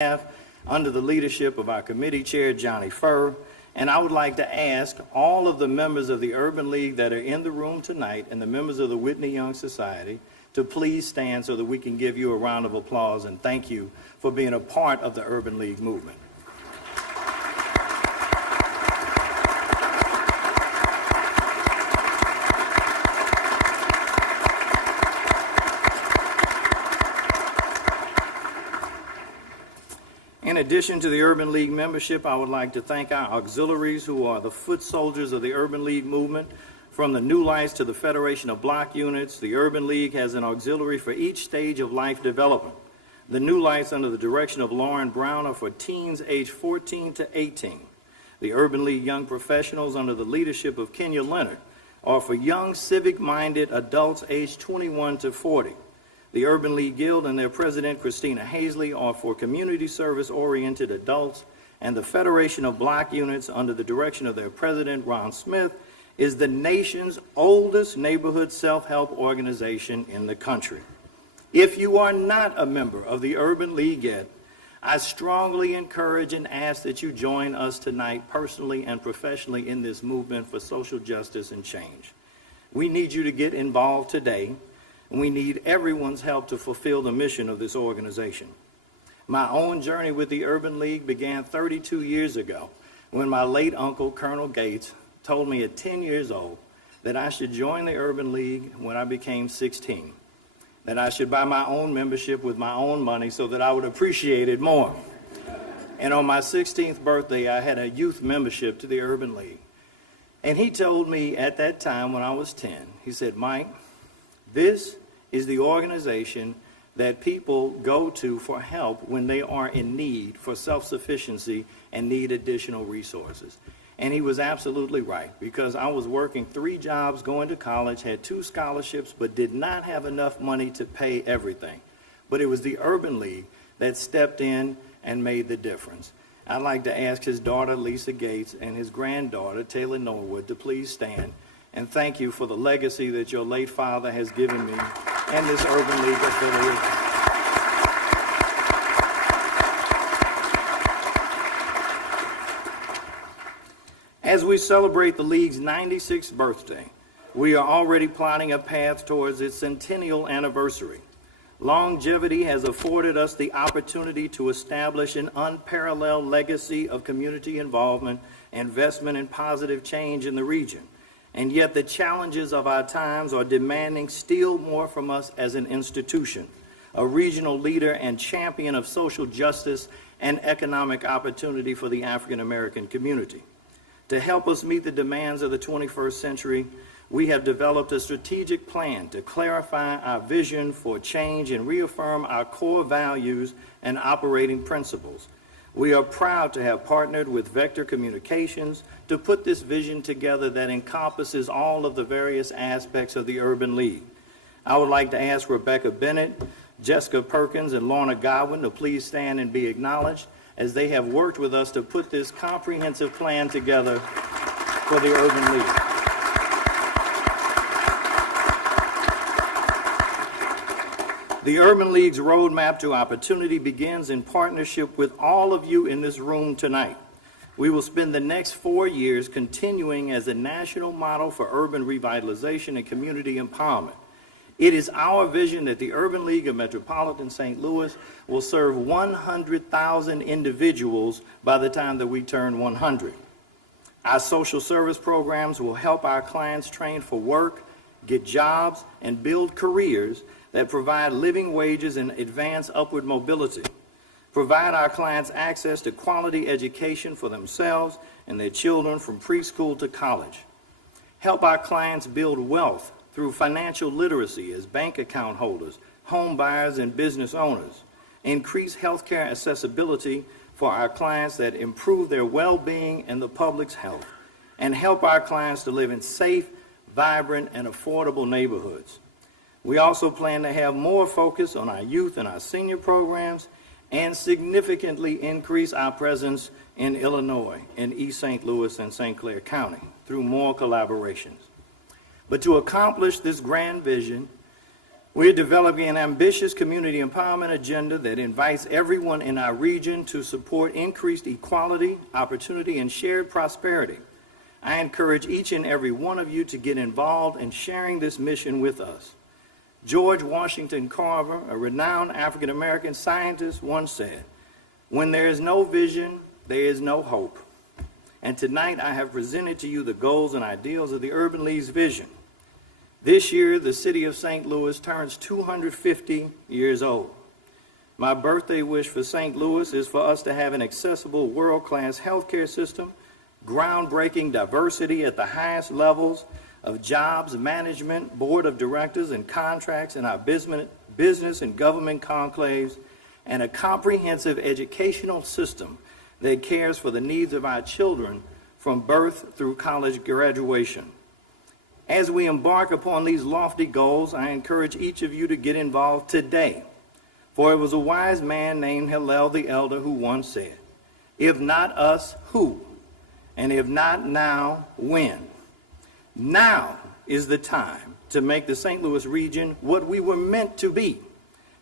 staff under the leadership of our committee chair, Johnny Furr. And I would like to ask all of the members of the Urban League that are in the room tonight and the members of the Whitney Young Society to please stand so that we can give you a round of applause and thank you for being a part of the Urban League movement. In addition to the Urban League membership, I would like to thank our auxiliaries who are the foot soldiers of the Urban League movement. From the New Lights to the Federation of Block Units, the Urban League has an auxiliary for each stage of life development. The New Lights, under the direction of Lauren Brown, are for teens aged 14 to 18. The Urban League Young Professionals, under the leadership of Kenya Leonard, are for young civic-minded adults aged 21 to 40. The Urban League Guild and their president, Christina Hazley, are for community service-oriented adults, and the Federation of Block Units, under the direction of their president, Ron Smith, is the nation's oldest neighborhood self-help organization in the country. If you are not a member of the Urban League yet, I strongly encourage and ask that you join us tonight personally and professionally in this movement for social justice and change. We need you to get involved today, and we need everyone's help to fulfill the mission of this organization. My own journey with the Urban League began 32 years ago when my late uncle, Colonel Gates, told me at 10 years old that I should join the Urban League when I became 16, that I should buy my own membership with my own money so that I would appreciate it more. And on my 16th birthday, I had a youth membership to the Urban League. And he told me at that time when I was 10, he said, "Mike, this is the organization that people go to for help when they are in need for self-sufficiency and need additional resources." And he was absolutely right, because I was working 3 jobs, going to college, had 2 scholarships, but did not have enough money to pay everything. But it was the Urban League that stepped in and made the difference. I'd like to ask his daughter, Lisa Gates, and his granddaughter, Taylor Norwood, to please stand and thank you for the legacy that your late father has given me and this Urban League affiliate. As we celebrate the League's 96th birthday, we are already plotting a path towards its centennial anniversary. Longevity has afforded us the opportunity to establish an unparalleled legacy of community involvement, investment, and positive change in the region. And yet the challenges of our times are demanding still more from us as an institution, a regional leader and champion of social justice and economic opportunity for the African American community. To help us meet the demands of the 21st century, we have developed a strategic plan to clarify our vision for change and reaffirm our core values and operating principles. We are proud to have partnered with Vector Communications to put this vision together that encompasses all of the various aspects of the Urban League. I would like to ask Rebecca Bennett, Jessica Perkins, and Lorna Godwin to please stand and be acknowledged, as they have worked with us to put this comprehensive plan together for the Urban League. The Urban League's roadmap to opportunity begins in partnership with all of you in this room tonight. We will spend the next 4 years continuing as a national model for urban revitalization and community empowerment. It is our vision that the Urban League of Metropolitan St. Louis will serve 100,000 individuals by the time that we turn 100. Our social service programs will help our clients train for work, get jobs, and build careers that provide living wages and advance upward mobility. Provide our clients access to quality education for themselves and their children from preschool to college. Help our clients build wealth through financial literacy as bank account holders, home buyers, and business owners. Increase healthcare accessibility for our clients that improve their well-being and the public's health, and help our clients to live in safe, vibrant, and affordable neighborhoods. We also plan to have more focus on our youth and our senior programs, and significantly increase our presence in Illinois, in East St. Louis and St. Clair County through more collaborations. But to accomplish this grand vision, We're developing an ambitious community empowerment agenda that invites everyone in our region to support increased equality, opportunity, and shared prosperity. I encourage each and every one of you to get involved in sharing this mission with us. George Washington Carver, a renowned African-American scientist, once said, "When there is no vision, there is no hope." And tonight I have presented to you the goals and ideals of the Urban League's vision. This year, the city of St. Louis turns 250 years old. My birthday wish for St. Louis is for us to have an accessible world-class healthcare system, groundbreaking diversity at the highest levels of jobs, management, board of directors, and contracts in our business and government conclaves, and a comprehensive educational system that cares for the needs of our children from birth through college graduation. As we embark upon these lofty goals, I encourage each of you to get involved today. For it was a wise man named Hillel the Elder who once said, "If not us, who? And if not now, when?" Now is the time to make the St. Louis region what we were meant to be.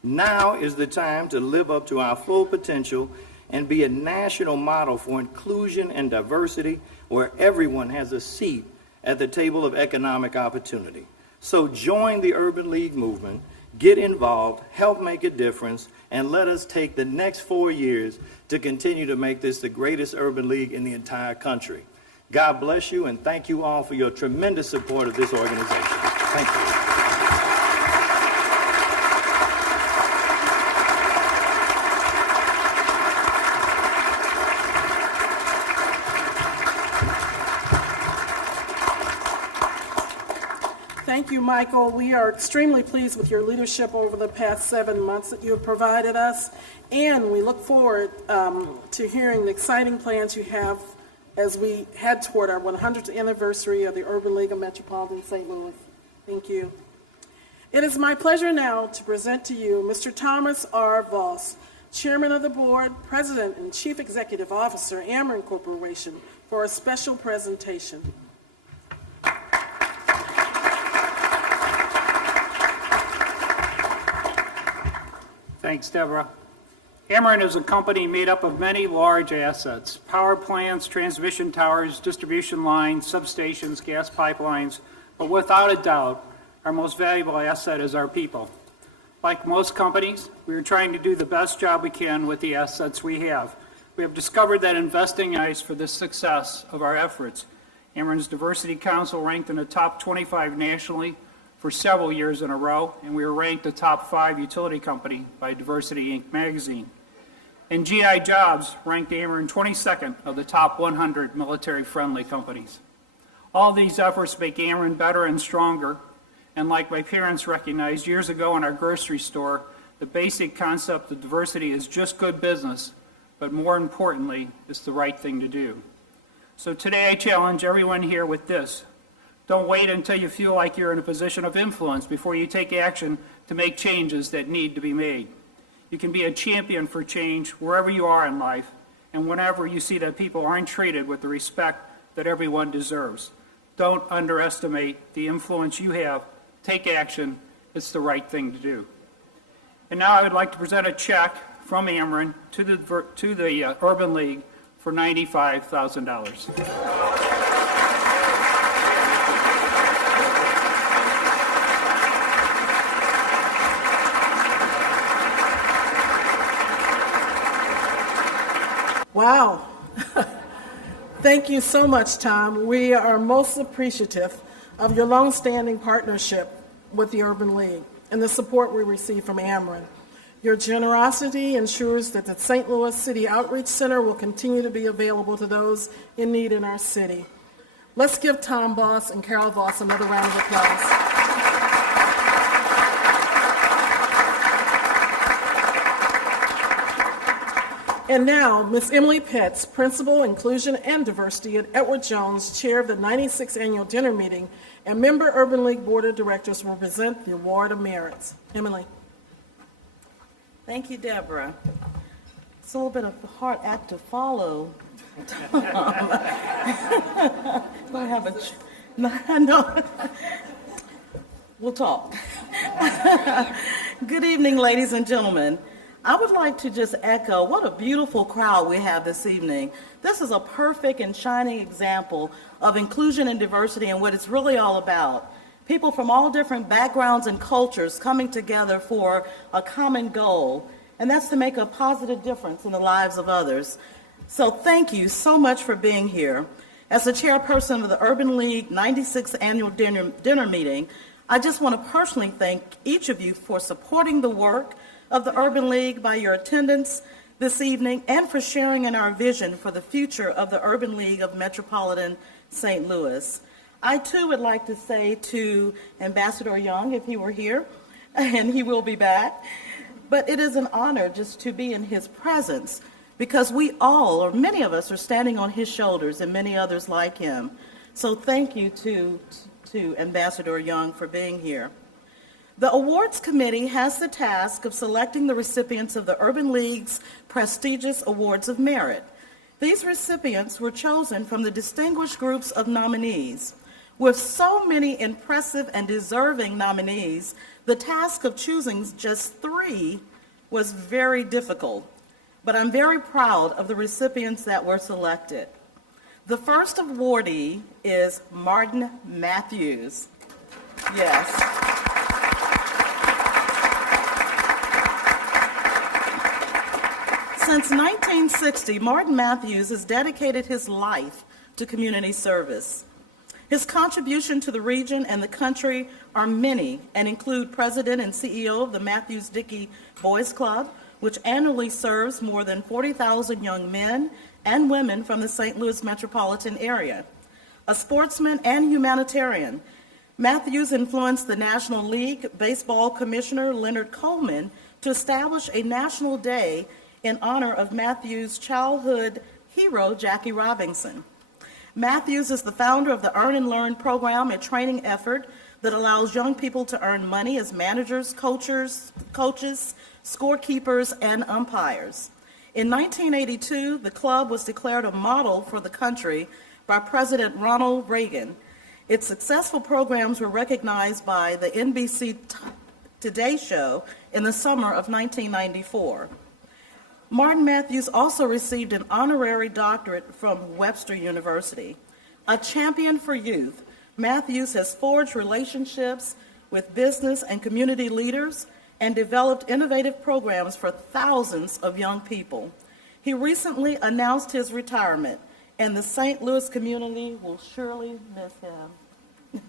Now is the time to live up to our full potential and be a national model for inclusion and diversity where everyone has a seat at the table of economic opportunity. So join the Urban League movement, get involved, help make a difference, and let us take the next 4 years to continue to make this the greatest urban league in the entire country. God bless you, and thank you all for your tremendous support of this organization. Thank you. Thank you, Michael. We are extremely pleased with your leadership over the past 7 months that you have provided us, and we look forward to hearing the exciting plans you have as we head toward our 100th anniversary of the Urban League of Metropolitan St. Louis. Thank you. It is my pleasure now to present to you Mr. Thomas R. Voss, Chairman of the Board, President, and Chief Executive Officer, Ameren Corporation, for a special presentation. Thanks, Deborah. Ameren is a company made up of many large assets: power plants, transmission towers, distribution lines, substations, gas pipelines. But without a doubt, our most valuable asset is our people. Like most companies, we are trying to do the best job we can with the assets we have. We have discovered that investing is for the success of our efforts. Ameren's Diversity Council ranked in the top 25 nationally for several years in a row, and we were ranked a top 5 utility company by Diversity Inc. magazine. And GI Jobs ranked Ameren 22nd of the top 100 military-friendly companies. All these efforts make Ameren better and stronger, and like my parents recognized years ago in our grocery store, the basic concept of diversity is just good business, but more importantly, it's the right thing to do. So today I challenge everyone here with this: don't wait until you feel like you're in a position of influence before you take action to make changes that need to be made. You can be a champion for change wherever you are in life and whenever you see that people aren't treated with the respect that everyone deserves. Don't underestimate the influence you have. Take action. It's the right thing to do. And now I would like to present a check from Ameren to the Urban League for $95,000. Wow. Thank you so much, Tom. We are most appreciative of your long-standing partnership with the Urban League and the support we receive from Ameren. Your generosity ensures that the St. Louis City Outreach Center will continue to be available to those in need in our city. Let's give Tom Voss and Carol Voss another round of applause. And now, Ms. Emily Pitts, Principal, Inclusion and Diversity at Edward Jones, Chair of the 96th Annual Dinner Meeting, and member Urban League Board of Directors, will present the Award of Merits. Emily. Thank you, Deborah. It's a little bit of a hard act to follow. I have a... No. We'll talk. Good evening, ladies and gentlemen. I would like to just echo what a beautiful crowd we have this evening. This is a perfect and shining example of inclusion and diversity and what it's really all about. People from all different backgrounds and cultures coming together for a common goal, and that's to make a positive difference in the lives of others. So thank you so much for being here. As the chairperson of the Urban League 96th Annual Dinner Meeting, I just want to personally thank each of you for supporting the work of the Urban League by your attendance this evening and for sharing in our vision for the future of the Urban League of Metropolitan St. Louis. I too would like to say to Ambassador Young, if he were here, and he will be back, but it is an honor just to be in his presence because we all, or many of us, are standing on his shoulders and many others like him. So thank you to Ambassador Young for being here. The awards committee has the task of selecting the recipients of the Urban League's prestigious Awards of Merit. These recipients were chosen from the distinguished groups of nominees. With so many impressive and deserving nominees, the task of choosing just 3 was very difficult, but I'm very proud of the recipients that were selected. The first awardee is Martin Matthews. Yes. Since 1960, Martin Matthews has dedicated his life to community service. His contribution to the region and the country are many and include President and CEO of the Matthews Dickey Boys Club, which annually serves more than 40,000 young men and women from the St. Louis metropolitan area. A sportsman and humanitarian, Matthews influenced the National League Baseball Commissioner Leonard Coleman to establish a national day in honor of Matthews' childhood hero, Jackie Robinson. Matthews is the founder of the Earn and Learn program, a training effort that allows young people to earn money as managers, coaches, scorekeepers, and umpires. In 1982, the club was declared a model for the country by President Ronald Reagan. Its successful programs were recognized by the NBC Today Show in the summer of 1994. Martin Matthews also received an honorary doctorate from Webster University. A champion for youth, Matthews has forged relationships with business and community leaders and developed innovative programs for thousands of young people. He recently announced his retirement, and the St. Louis community will surely miss him.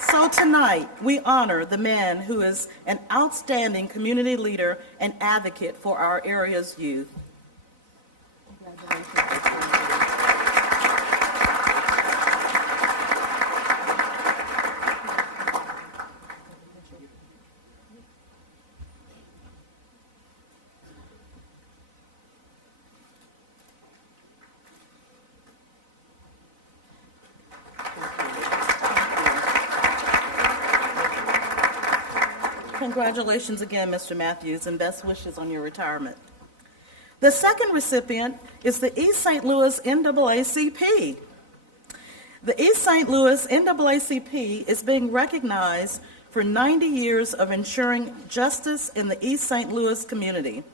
So tonight, we honor the man who is an outstanding community leader and advocate for our area's youth. Congratulations again, Mr. Matthews, and best wishes on your retirement. The second recipient is the East St. Louis NAACP. The East St. Louis NAACP is being recognized for 90 years of ensuring justice in the East St. Louis community.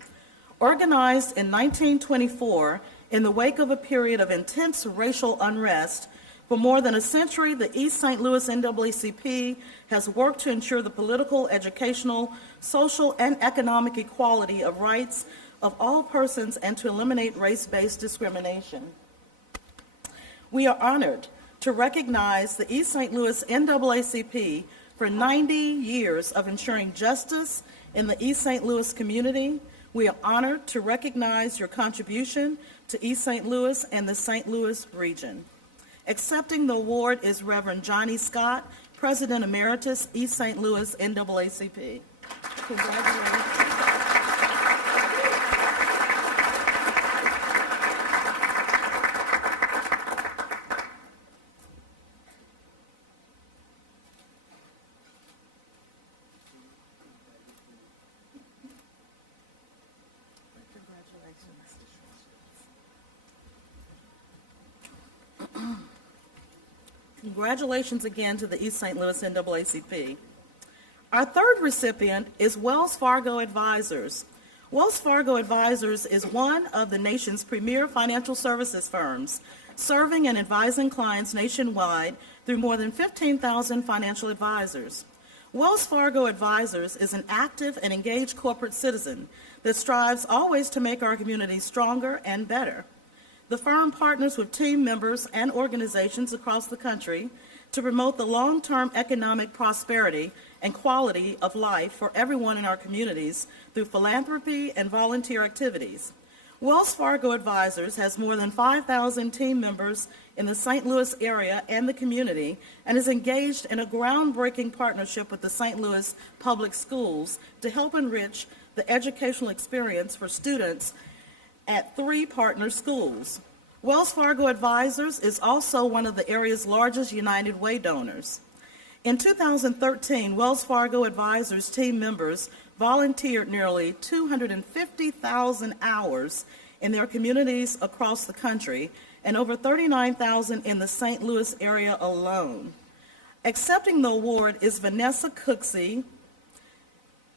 Organized in 1924 in the wake of a period of intense racial unrest, for more than a century, the East St. Louis NAACP has worked to ensure the political, educational, social, and economic equality of rights of all persons and to eliminate race-based discrimination. We are honored to recognize the East St. Louis NAACP for 90 years of ensuring justice in the East St. Louis community. We are honored to recognize your contribution to East St. Louis and the St. Louis region. Accepting the award is Reverend Johnny Scott, President Emeritus, East St. Louis NAACP. Congratulations. Congratulations. Congratulations again to the East St. Louis NAACP. Our third recipient is Wells Fargo Advisors. Wells Fargo Advisors is one of the nation's premier financial services firms, serving and advising clients nationwide through more than 15,000 financial advisors. Wells Fargo Advisors is an active and engaged corporate citizen that strives always to make our community stronger and better. The firm partners with team members and organizations across the country to promote the long-term economic prosperity and quality of life for everyone in our communities through philanthropy and volunteer activities. Wells Fargo Advisors has more than 5,000 team members in the St. Louis area and the community and is engaged in a groundbreaking partnership with the St. Louis Public Schools to help enrich the educational experience for students at 3 partner schools. Wells Fargo Advisors is also one of the area's largest United Way donors. In 2013, Wells Fargo Advisors team members volunteered nearly 250,000 hours in their communities across the country and over 39,000 in the St. Louis area alone. Accepting the award is Vanessa Cooksey,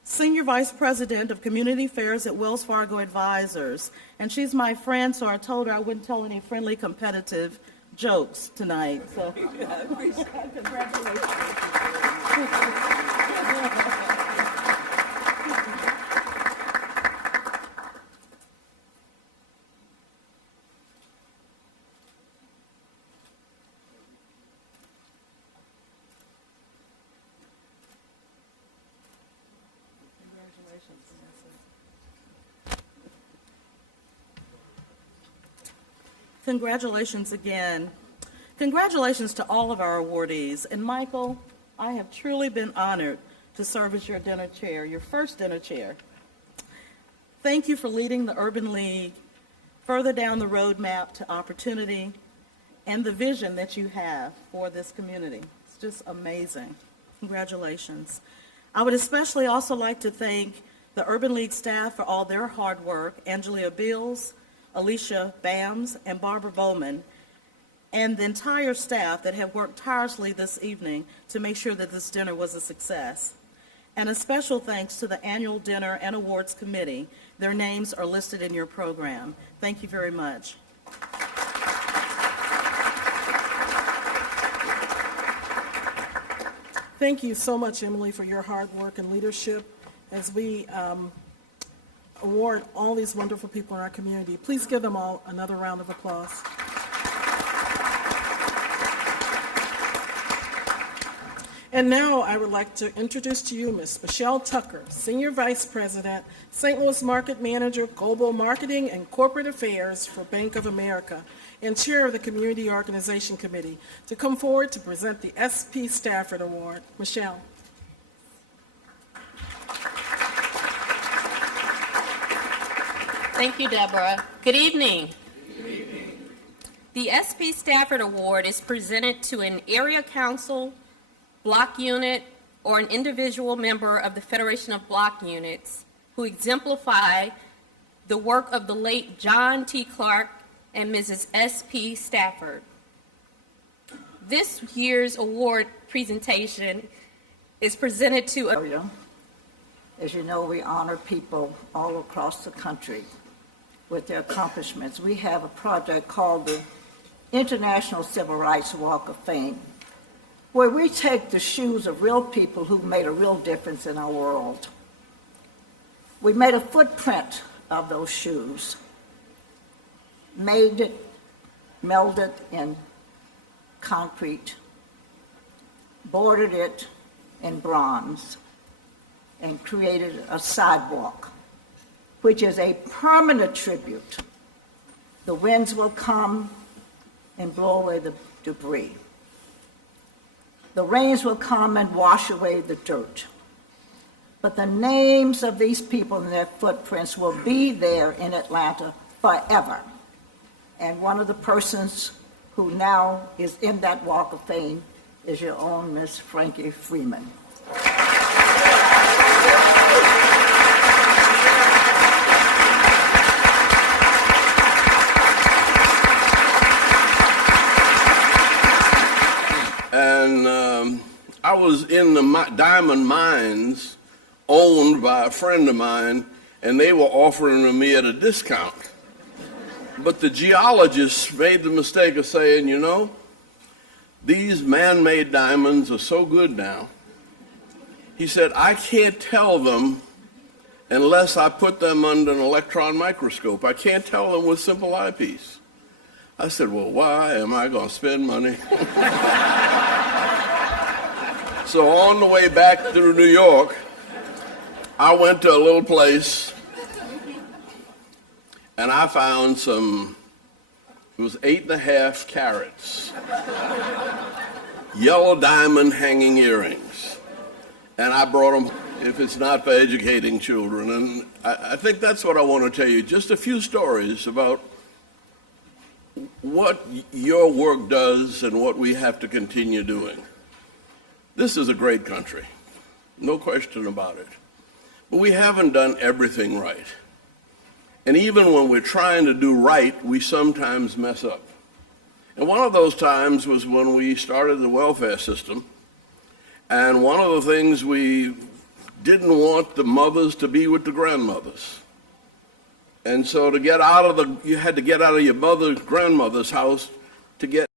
Senior Vice President of Community Affairs at Wells Fargo Advisors. And she's my friend, so I told her I wouldn't tell any friendly, competitive jokes tonight. So, congratulations. Congratulations again. Congratulations to all of our awardees. And Michael, I have truly been honored to serve as your dinner chair, your first dinner chair. Thank you for leading the Urban League further down the roadmap to opportunity and the vision that you have for this community. It's just amazing. Congratulations. I would especially also like to thank the Urban League staff for all their hard work, Angelia Beals, Alicia Bams, and Barbara Bowman, and the entire staff that have worked tirelessly this evening to make sure that this dinner was a success. And a special thanks to the annual dinner and awards committee. Their names are listed in your program. Thank you very much. Thank you so much, Emily, for your hard work and leadership as we award all these wonderful people in our community. Please give them all another round of applause. And now I would like to introduce to you Ms. Michelle Tucker, Senior Vice President, St. Louis Market Manager, Global Marketing and Corporate Affairs for Bank of America, and Chair of the Community Organization Committee, to come forward to present the SP Stafford Award. Michelle. Thank you, Deborah. Good evening. Good evening. The SP Stafford Award is presented to an area council, block unit, or an individual member of the Federation of Block Units who exemplify the work of the late John T. Clark and Mrs. S.P. Stafford. This year's award presentation is presented to As you know, we honor people all across the country with their accomplishments. We have a project called the International Civil Rights Walk of Fame, where we take the shoes of real people who've made a real difference in our world. We made a footprint of those shoes, made it, melded in concrete, bordered it in bronze, and created a sidewalk, which is a permanent tribute. The winds will come and blow away the debris. The rains will come and wash away the dirt. But the names of these people and their footprints will be there in Atlanta forever. And one of the persons who now is in that Walk of Fame is your own Miss Frankie Freeman. diamond mines owned by a friend of mine, and they were offering them me at a discount. But the geologists made the mistake of saying, you know, these man-made diamonds are so good now. He said, I can't tell them unless I put them under an electron microscope. I can't tell them with simple eyepiece. I said, well, why am I going to spend money? So on the way back through New York, I went to a little place and I found some, it was 8.5 carats, yellow diamond hanging earrings. And I brought them, if it's not for educating children. And I think that's what I want to tell you, just a few stories about what your work does and what we have to continue doing. This is a great country, no question about it. But we haven't done everything right. And even when we're trying to do right, we sometimes mess up. And one of those times was when we started the welfare system. And one of the things we didn't want the mothers to be with the grandmothers. And so to get out of you had to get out of your grandmother's house to get